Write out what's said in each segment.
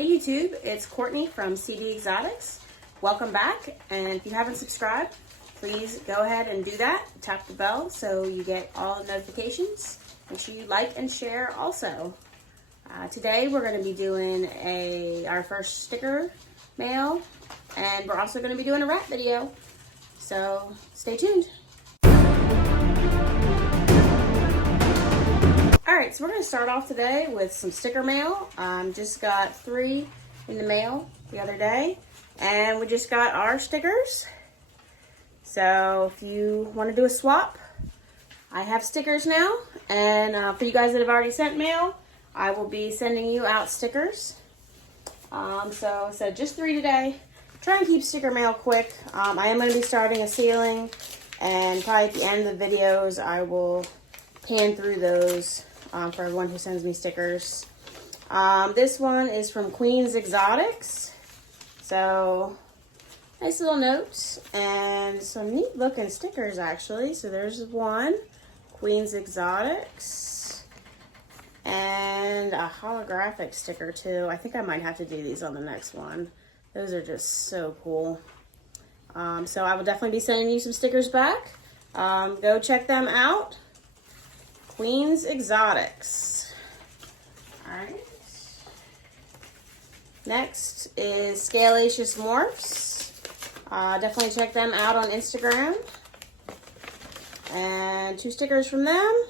Hey YouTube, it's Courtney from CD Exotics. Welcome back, and if you haven't subscribed, please go ahead and do that. Tap the bell so you get all notifications. Make sure you like and share also. Today we're going to be doing our first sticker mail, and we're also going to be doing a rat video. So stay tuned. Alright, so we're going to start off today with some sticker mail. Just got 3 in the mail the other day, and we just got our stickers. So if you want to do a swap, I have stickers now, and for you guys that have already sent mail, I will be sending you out stickers. So just 3 today. Try and keep sticker mail quick. I am going to be starting a ceiling, and probably at the end of the videos I will pan through those for everyone who sends me stickers. This one is from Queen's Exotics. So nice little notes and some neat looking stickers actually. So there's one, Queen's Exotics, and a holographic sticker too. I think I might have to do these on the next one. Those are just so cool. So I will definitely be sending you some stickers back. Go check them out. Queen's Exotics. Alright. Next is Scalacious Morphs. Definitely check them out on Instagram. And 2 stickers from them.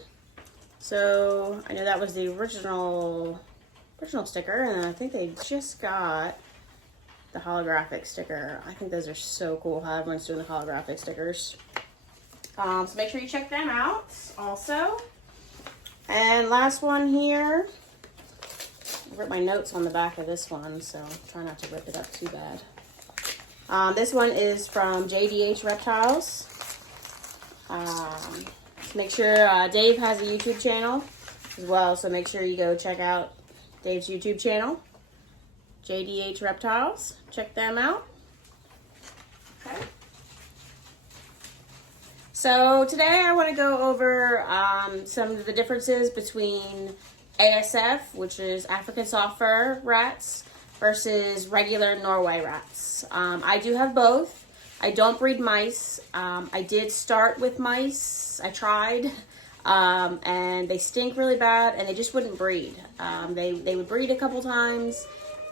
So I know that was the original sticker, and I think they just got the holographic sticker. I think those are so cool how everyone's doing the holographic stickers. So make sure you check them out also. And last one here. I wrote my notes on the back of this one, so try not to rip it up too bad. This one is from JDH Reptiles. Make sure Dave has a YouTube channel as well, so make sure you go check out Dave's YouTube channel, JDH Reptiles. Check them out. Okay. So today I want to go over some of the differences between ASF, which is African soft fur rats, versus regular Norway rats. I do have both. I don't breed mice. I did start with mice. I tried, and they stink really bad, and they just wouldn't breed. They would breed a couple times,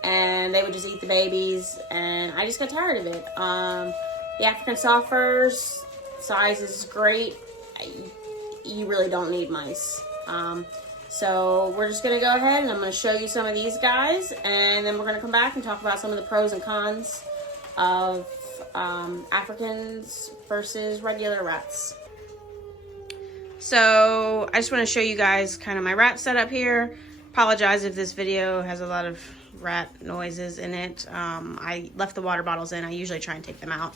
and they would just eat the babies, and I just got tired of it. The African soft furs, size is great. You really don't need mice. So we're just going to go ahead and I'm going to show you some of these guys, and then we're going to come back and talk about some of the pros and cons of Africans versus regular rats. So I just want to show you guys kind of my rat setup here. Apologize if this video has a lot of rat noises in it. I left the water bottles in. I usually try and take them out.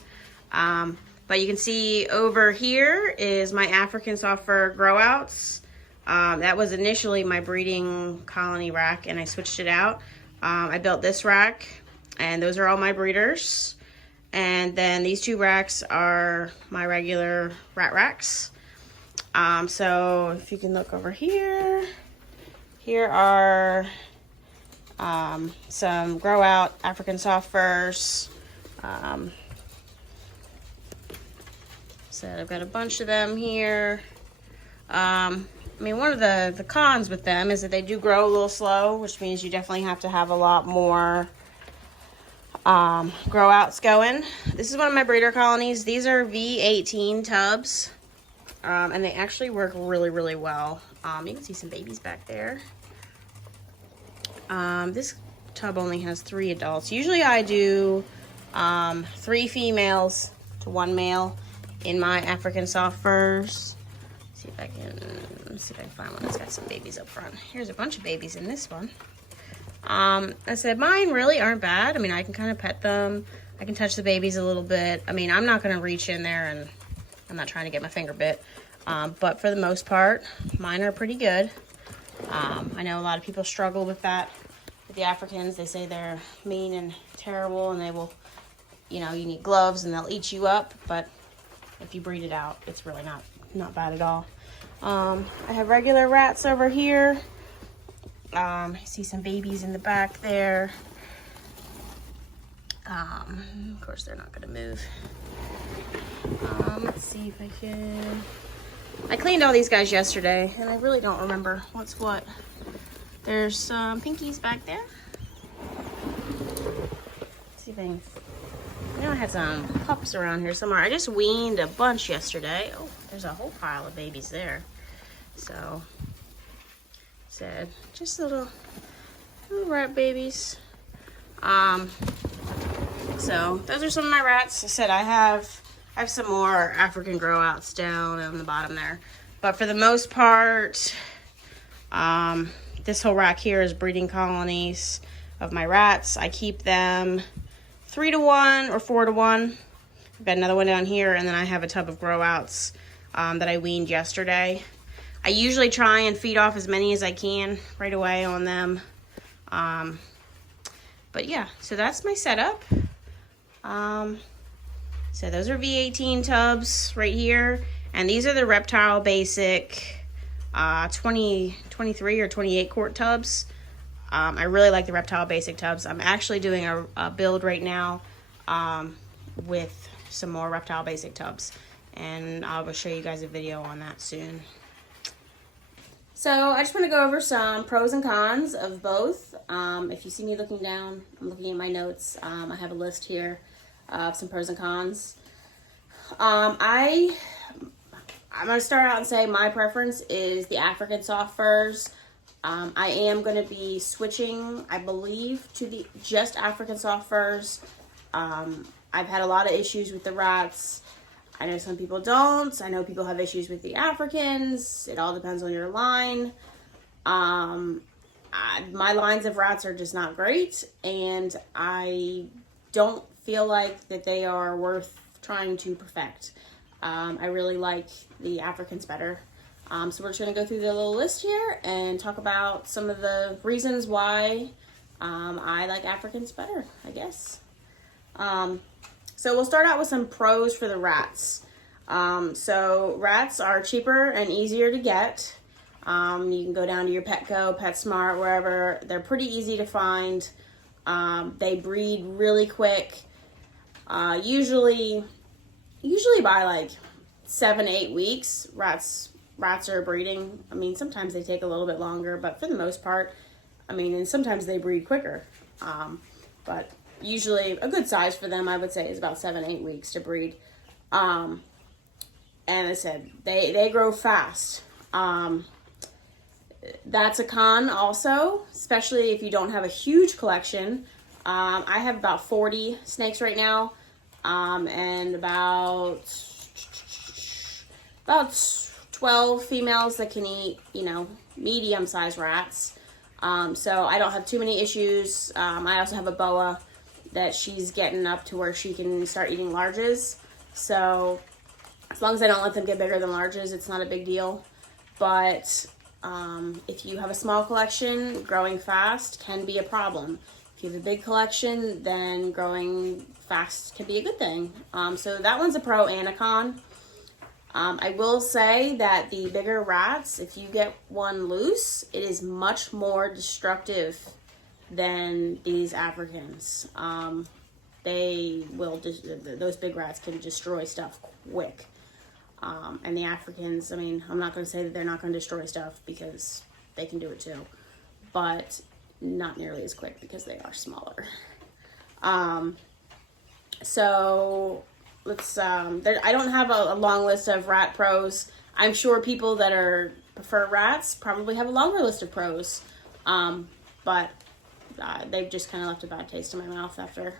But you can see over here is my African soft fur grow outs. That was initially my breeding colony rack, and I switched it out. I built this rack, and those are all my breeders. And then these 2 racks are my regular rat racks. So if you can look over here, here are some grow out African soft furs. So I've got a bunch of them here. I mean, one of the cons with them is that they do grow a little slow, which means you definitely have to have a lot more grow outs going. This is one of my breeder colonies. These are V18 tubs, and they actually work really, really well. You can see some babies back there. This tub only has 3 adults. Usually I do 3 females to 1 male in my African soft furs. See if I can find one that's got some babies up front. Here's a bunch of babies in this one. I said mine really aren't bad. I mean, I can kind of pet them. I can touch the babies a little bit. I mean, I'm not going to reach in there, and I'm not trying to get my finger bit. But for the most part, mine are pretty good. I know a lot of people struggle with that. With the Africans, they say they're mean and terrible, and they will, you know, you need gloves and they'll eat you up. But if you breed it out, it's really not bad at all. I have regular rats over here. I see some babies in the back there. Of course, they're not gonna move. Let's see if I can. I cleaned all these guys yesterday, and I really don't remember what's what. There's some pinkies back there. Let's see if I can. I know I had some pups around here somewhere. I just weaned a bunch yesterday. Oh, there's a whole pile of babies there. So, said just little rat babies. So those are some of my rats. I said I have some more African grow outs down on the bottom there, but for the most part, this whole rack here is breeding colonies of my rats. I keep them 3 to 1 or 4 to 1. I've got another one down here, and then I have a tub of grow outs that I weaned yesterday. I usually try and feed off as many as I can right away on them. But yeah, so that's my setup. So those are V18 tubs right here, and these are the Reptile Basic 23 or 28 quart tubs. I really like the Reptile Basic tubs. I'm actually doing a build right now with some more Reptile Basic tubs, and I will show you guys a video on that soon. So I just want to go over some pros and cons of both. If you see me looking down, I'm looking at my notes. I have a list here of some pros and cons. I'm going to start out and say my preference is the African soft furs. I am going to be switching, I believe, to the just African soft furs. I've had a lot of issues with the rats. I know some people don't. I know people have issues with the Africans. It all depends on your line. My lines of rats are just not great, and I don't feel like that they are worth trying to perfect. I really like the Africans better. So we're just going to go through the little list here and talk about some of the reasons why I like Africans better, I guess. So we'll start out with some pros for the rats. So rats are cheaper and easier to get. You can go down to your Petco, PetSmart, wherever. They're pretty easy to find. They breed really quick. Usually by like 7-8 weeks, rats are breeding. I mean, sometimes they take a little bit longer, but for the most part, I mean, and sometimes they breed quicker. But usually a good size for them, I would say, is about 7-8 weeks to breed. And I said, they grow fast. That's a con also, especially if you don't have a huge collection. I have about 40 snakes right now, and about 12 females that can eat, medium-sized rats. So I don't have too many issues. I also have a boa that she's getting up to where she can start eating larges. So as long as I don't let them get bigger than larges, it's not a big deal. But if you have a small collection, growing fast can be a problem. If you have a big collection, then growing fast can be a good thing. So that one's a pro and a con. I will say that the bigger rats, if you get one loose, it is much more destructive than these Africans. Those big rats can destroy stuff quick. And the Africans, I mean, I'm not going to say that they're not going to destroy stuff, because they can do it too, but not nearly as quick because they are smaller. So let's, I don't have a long list of rat pros. I'm sure people that prefer rats probably have a longer list of pros. But they've just kind of left a bad taste in my mouth after,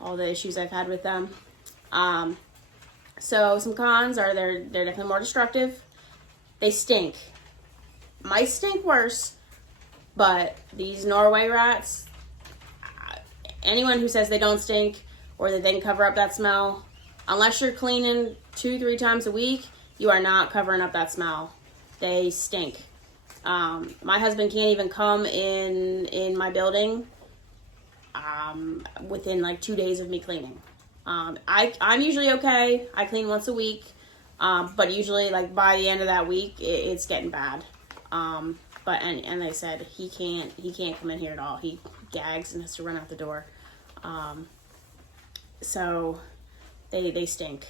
all the issues I've had with them. So some cons are they're definitely more destructive. They stink. Mice stink worse, but these Norway rats, anyone who says they don't stink or that they can cover up that smell, unless you're cleaning 2-3 times a week, you are not covering up that smell. They stink. My husband can't even come in my building within like 2 days of me cleaning. I'm usually okay. I clean once a week, but usually like by the end of that week, it's getting bad. But and they said he can't come in here at all. He gags and has to run out the door. So they stink.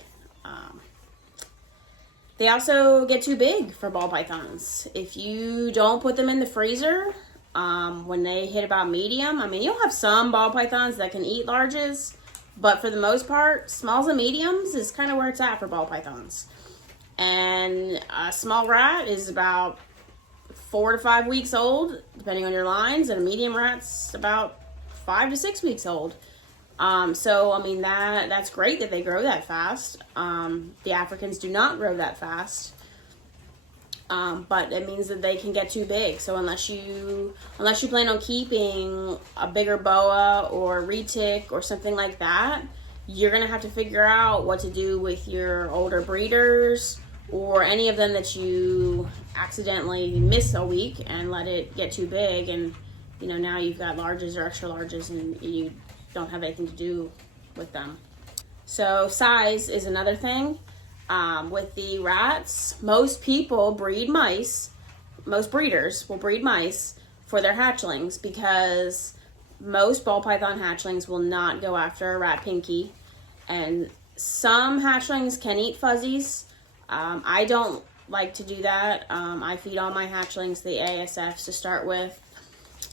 They also get too big for ball pythons. If you don't put them in the freezer, when they hit about medium, I mean, you'll have some ball pythons that can eat larges, but for the most part, smalls and mediums is kind of where it's at for ball pythons. And a small rat is about 4 to 5 weeks old, depending on your lines, and a medium rat's about 5 to 6 weeks old. So, I mean, that's great that they grow that fast. The Africans do not grow that fast. But it means that they can get too big. So unless you plan on keeping a bigger boa or retic or something like that, you're going to have to figure out what to do with your older breeders or any of them that you accidentally miss a week and let it get too big. And, you know, now you've got larges or extra larges and you don't have anything to do with them. So size is another thing. With the rats, most people breed mice. Most breeders will breed mice for their hatchlings because most ball python hatchlings will not go after a rat pinky. And some hatchlings can eat fuzzies. I don't like to do that. I feed all my hatchlings the ASFs to start with.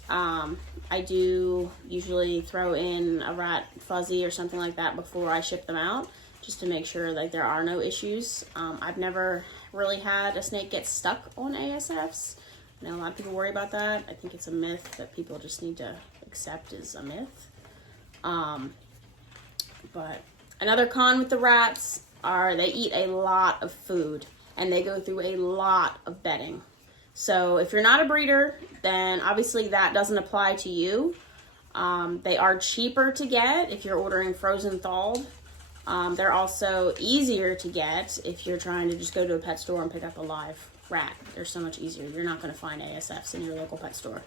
I do usually throw in a rat fuzzy or something like that before I ship them out, just to make sure that there are no issues. I've never really had a snake get stuck on ASFs. I know a lot of people worry about that. I think it's a myth that people just need to accept as a myth. But another con with the rats are they eat a lot of food and they go through a lot of bedding. So if you're not a breeder, then obviously that doesn't apply to you. They are cheaper to get if you're ordering frozen thawed. They're also easier to get if you're trying to just go to a pet store and pick up a live rat. They're so much easier. You're not going to find ASFs in your local pet store,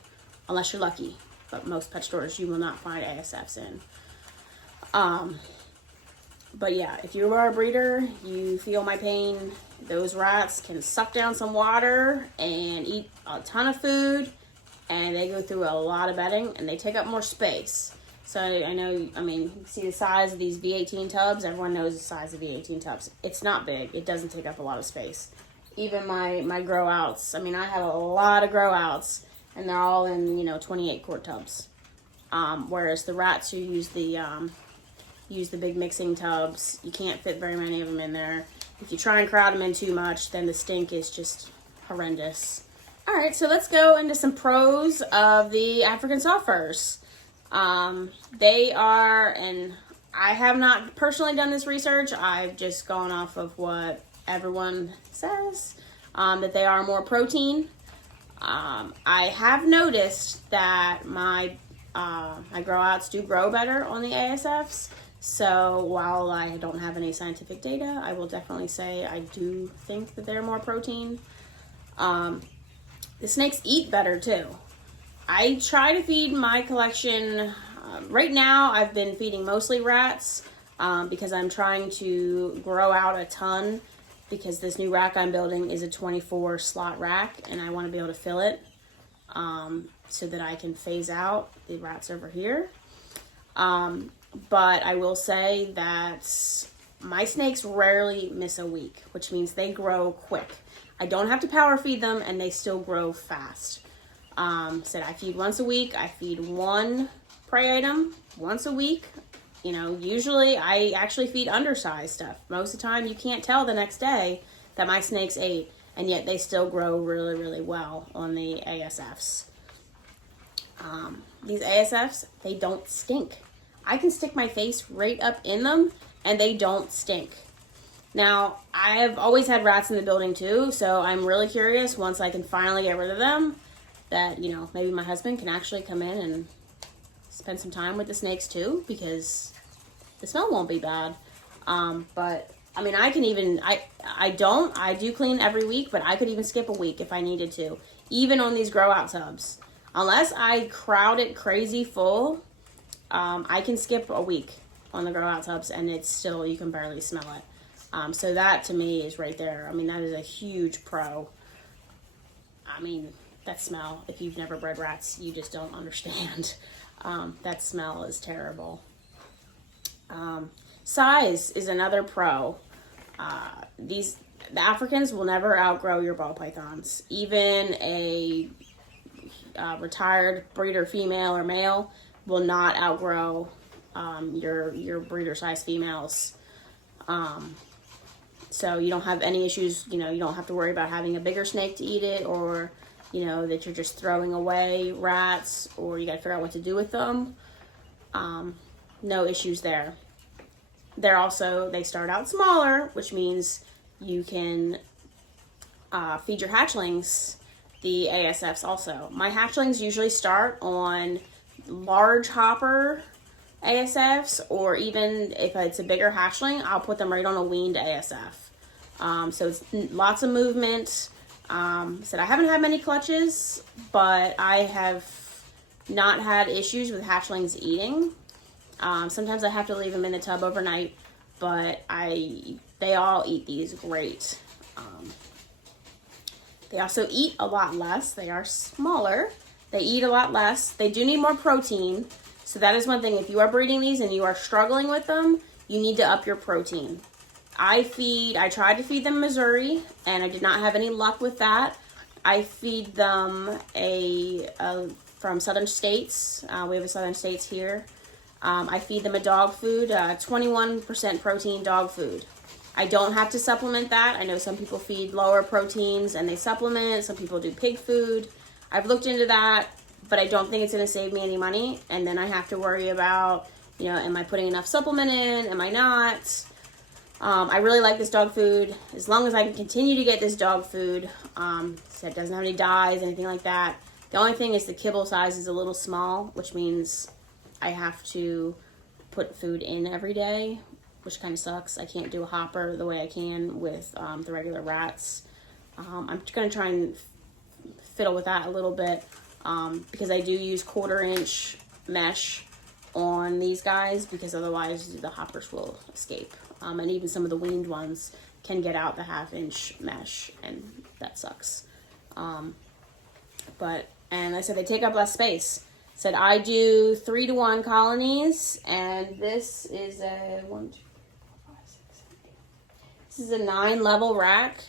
unless you're lucky. But most pet stores you will not find ASFs in. But yeah, if you are a breeder, you feel my pain. Those rats can suck down some water and eat a ton of food, and they go through a lot of bedding, and they take up more space. So I know, I mean, you see the size of these V18 tubs. Everyone knows the size of V18 tubs. It's not big. It doesn't take up a lot of space. Even my grow outs. I mean, I have a lot of grow outs, and they're all in 28 quart tubs. Whereas the rats who use the big mixing tubs, you can't fit very many of them in there. If you try and crowd them in too much, then the stink is just horrendous. All right, so let's go into some pros of the African soft furs. They are, and I have not personally done this research. I've just gone off of what everyone says, that they are more protein. I have noticed that my grow outs do grow better on the ASFs. So while I don't have any scientific data, I will definitely say I do think that they're more protein. The snakes eat better too. I try to feed my collection. Right now I've been feeding mostly rats because I'm trying to grow out a ton, because this new rack I'm building is a 24 slot rack and I want to be able to fill it so that I can phase out the rats over here. But I will say that my snakes rarely miss a week, which means they grow quick. I don't have to power feed them and they still grow fast. Said I feed once a week. I feed one prey item once a week. Usually I actually feed undersized stuff. Most of the time you can't tell the next day that my snakes ate, and yet they still grow really, really well on the ASFs. These ASFs, they don't stink. I can stick my face right up in them and they don't stink. Now, I have always had rats in the building too, so I'm really curious once I can finally get rid of them that, maybe my husband can actually come in and spend some time with the snakes too, because the smell won't be bad. But I mean, I do clean every week, but I could even skip a week if I needed to, even on these grow out tubs. Unless I crowd it crazy full, I can skip a week on the grow out tubs and it's still, you can barely smell it. So that to me is right there. I mean, that is a huge pro. I mean, that smell, if you've never bred rats, you just don't understand. That smell is terrible. Size is another pro. The Africans will never outgrow your ball pythons. Even a retired breeder female or male will not outgrow your breeder size females. So you don't have any issues, you don't have to worry about having a bigger snake to eat it, or, that you're just throwing away rats, or you got to figure out what to do with them. No issues there. They start out smaller, which means you can feed your hatchlings the ASFs also. My hatchlings usually start on large hopper ASFs, or even if it's a bigger hatchling, I'll put them right on a weaned ASF. So it's lots of movement. I haven't had many clutches, but I have not had issues with hatchlings eating. Sometimes I have to leave them in the tub overnight, but they all eat these great. They also eat a lot less. They are smaller. They eat a lot less. They do need more protein. So that is one thing. If you are breeding these and you are struggling with them, you need to up your protein. I tried to feed them Missouri, and I did not have any luck with that. I feed them from Southern States. We have a Southern States here. I feed them a dog food, 21% protein dog food. I don't have to supplement that. I know some people feed lower proteins and they supplement. Some people do pig food. I've looked into that, but I don't think it's going to save me any money. And then I have to worry about, am I putting enough supplement in? Am I not? I really like this dog food. As long as I can continue to get this dog food, so it doesn't have any dyes, anything like that. The only thing is the kibble size is a little small, which means I have to put food in every day, which kind of sucks. I can't do a hopper the way I can with the regular rats. I'm just going to try and fiddle with that a little bit because I do use 1/4 inch mesh on these guys, because otherwise the hoppers will escape. And even some of the weaned ones can get out the 1/2 inch mesh, and that sucks. And I said they take up less space. Said I do 3-to-1 colonies, and this is a 1, 2, 4, 5, 6, 7, 8. This is a 9-level rack,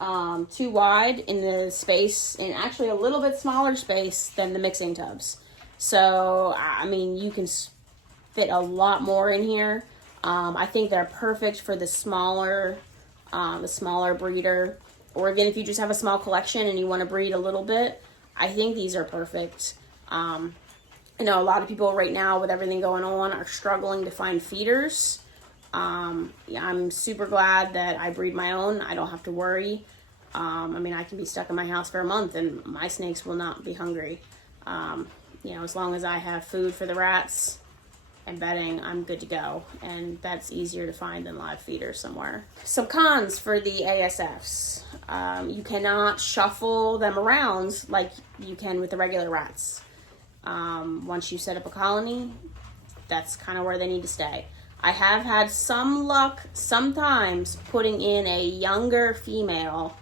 2 wide in the space, and actually a little bit smaller space than the mixing tubs. So I mean, you can fit a lot more in here. I think they're perfect for the smaller breeder, or even if you just have a small collection and you want to breed a little bit. I think these are perfect. I know a lot of people right now with everything going on are struggling to find feeders. I'm super glad that I breed my own. I don't have to worry. I can be stuck in my house for a month and my snakes will not be hungry. As long as I have food for the rats and bedding, I'm good to go. And that's easier to find than live feeders somewhere. Some cons for the ASFs. You cannot shuffle them around like you can with the regular rats. Once you set up a colony, that's kind of where they need to stay. I have had some luck sometimes putting in a younger female.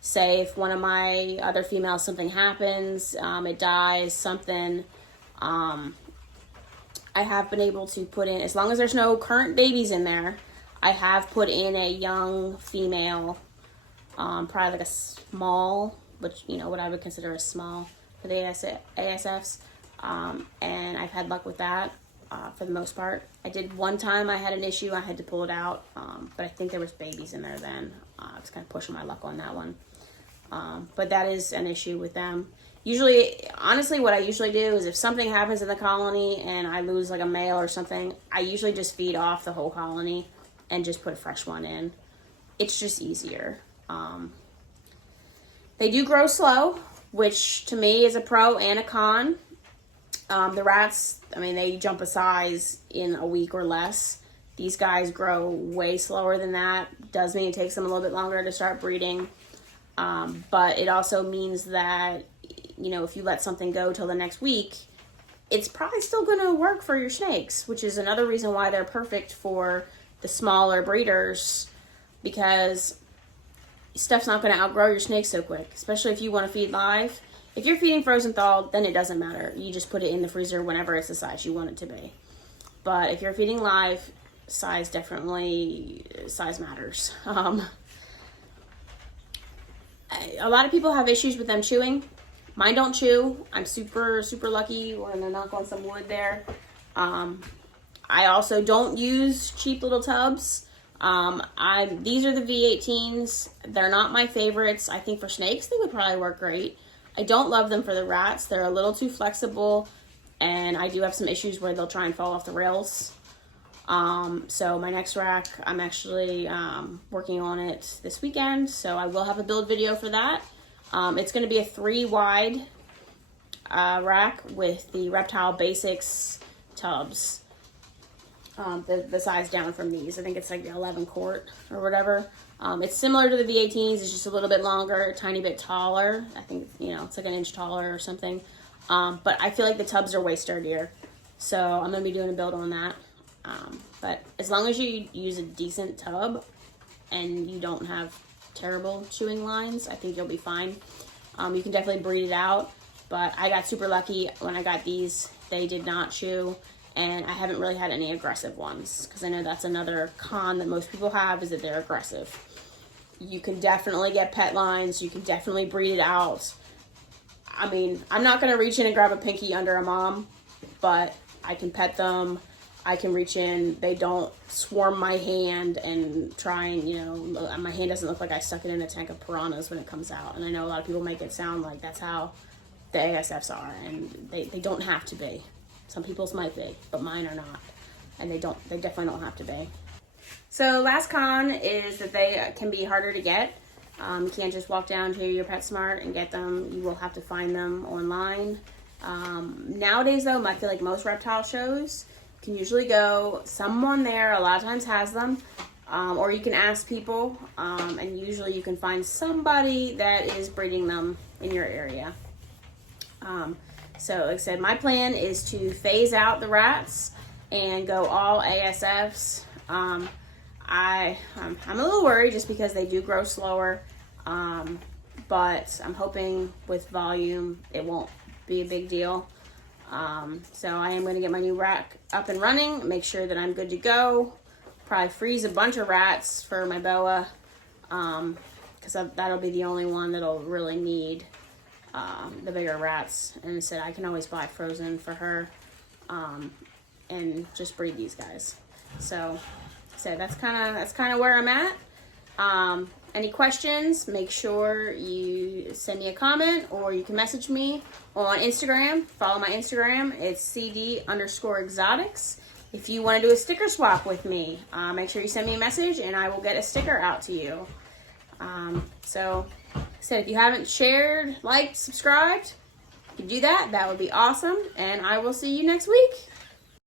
Say if one of my other females, something happens, it dies, something, I have been able to put in, as long as there's no current babies in there, I have put in a young female, probably like a small, which, what I would consider a small for the ASFs. And I've had luck with that for the most part. I did one time, I had an issue, I had to pull it out, but I think there was babies in there then. I was kind of pushing my luck on that one. But that is an issue with them. Usually, honestly, what I usually do is if something happens in the colony and I lose like a male or something, I usually just feed off the whole colony and just put a fresh one in. It's just easier. They do grow slow, which to me is a pro and a con. The rats, they jump a size in a week or less. These guys grow way slower than that. Does mean it takes them a little bit longer to start breeding. But it also means that, if you let something go till the next week, it's probably still going to work for your snakes, which is another reason why they're perfect for the smaller breeders, because stuff's not going to outgrow your snakes so quick, especially if you want to feed live. If you're feeding frozen thawed, then it doesn't matter. You just put it in the freezer whenever it's the size you want it to be. But if you're feeding live, size matters. A lot of people have issues with them chewing. Mine don't chew. I'm super lucky. We're gonna knock on some wood there. I also don't use cheap little tubs. These are the V18s. They're not my favorites. I think for snakes they would probably work great. I don't love them for the rats. They're a little too flexible, and I do have some issues where they'll try and fall off the rails. So my next rack, I'm actually working on it this weekend, so I will have a build video for that. It's going to be a 3 wide rack with the Reptile Basics tubs, the size down from these. I think it's like 11 quart or whatever. It's similar to the V18s. It's just a little bit longer, a tiny bit taller. I think, you know, it's like an inch taller or something. But I feel like the tubs are way sturdier, so I'm going to be doing a build on that. But as long as you use a decent tub and you don't have terrible chewing lines, I think you'll be fine. You can definitely breed it out, but I got super lucky when I got these. They did not chew, and I haven't really had any aggressive ones, because I know that's another con that most people have, is that they're aggressive. You can definitely get pet lines. You can definitely breed it out. I mean, I'm not going to reach in and grab a pinky under a mom, but I can pet them. I can reach in. They don't swarm my hand and try and, you know, my hand doesn't look like I stuck it in a tank of piranhas when it comes out. And I know a lot of people make it sound like that's how the ASFs are, and they don't have to be. Some people's might be, but mine are not. And they definitely don't have to be. So last con is that they can be harder to get. You can't just walk down to your PetSmart and get them. You will have to find them online. Nowadays though, I feel like most reptile shows, can usually go, someone there a lot of times has them, or you can ask people, and usually you can find somebody that is breeding them in your area. So like I said, my plan is to phase out the rats and go all ASFs. I'm a little worried just because they do grow slower, but I'm hoping with volume it won't be a big deal. So I am going to get my new rack up and running, make sure that I'm good to go. Probably freeze a bunch of rats for my boa, because that'll be the only one that'll really need the bigger rats. And I said I can always buy frozen for her, and just breed these guys. So that's kind of where I'm at. Any questions, make sure you send me a comment, or you can message me on Instagram. Follow my Instagram. It's CD_exotics. If you want to do a sticker swap with me, make sure you send me a message and I will get a sticker out to you. So if you haven't shared, liked, subscribed, you can do that. That would be awesome. And I will see you next week.